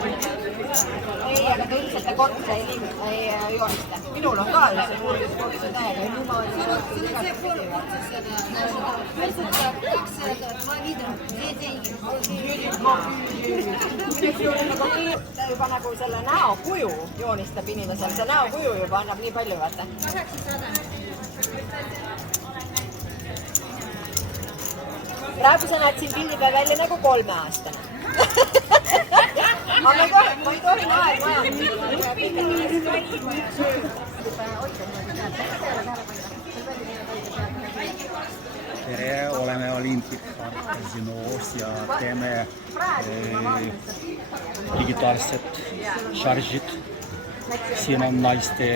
Ei, aga ta üldiselt ta korpuse ei joonista. Minul on ka see korpuse täiega. Ta juba nagu selle näokuju joonistab inimesel. See näokuju juba annab nii palju, vaata. 800. Praegu sa näed siin pildi peal välja nagu 3-aastane. Aga ma ei tohi näed vaja. Tere, oleme Olympic Casinoos ja teeme digitaalset šaržit. Siin on naiste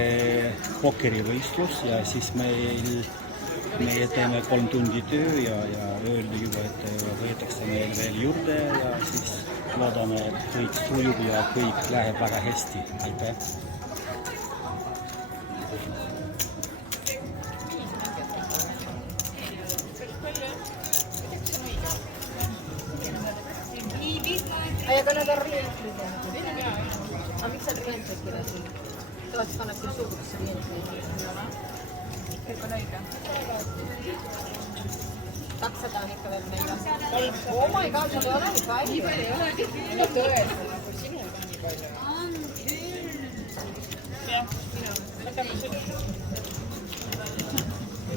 pokkerivõistlus ja siis meie teeme 3 tundi töö ja öeldi juba, et võetakse meil veel juurde ja siis loodame, et kõik sujub ja kõik läheb väga hästi. Aitäh! Aga nad on rientrid. Aga miks on rientrid kirjas? Tootsi kannab küll suugusse rientrid. Kõik on õige. 200 on ikka veel meil. Oh my god, sul ei ole nii palju. Nii palju ei olegi. No tõesti, nagu sinul on nii palju. On küll. Jah, mina. Võtame seda.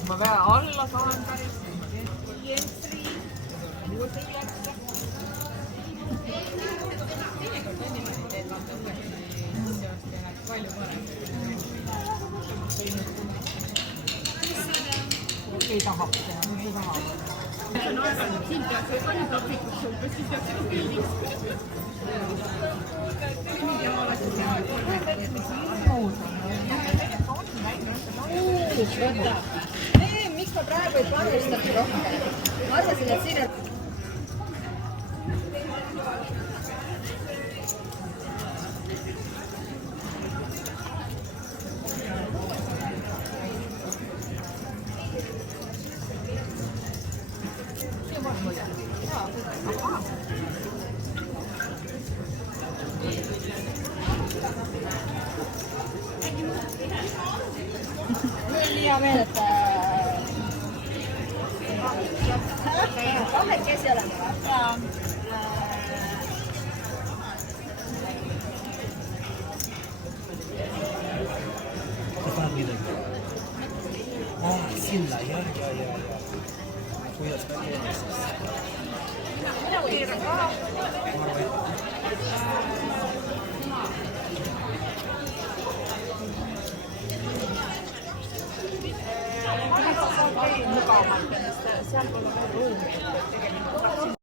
Ma väga alla saan päris. Jensri. Juurde jätta. Palju parem. Ei tahab teha, ei tahab. Siin peaks ei palju klapikuks umbes, siis peaks elu pildiks. Võta. Miks ma praegu ei panustanud rohkem? Ma arvasin, et siin on... Hea meel, et kahekesi oleme. Tahad midagi? Silla, ja. Kuidas me teeme siis? Mina võiran ka. Mugavamalt, seal pole ruumi.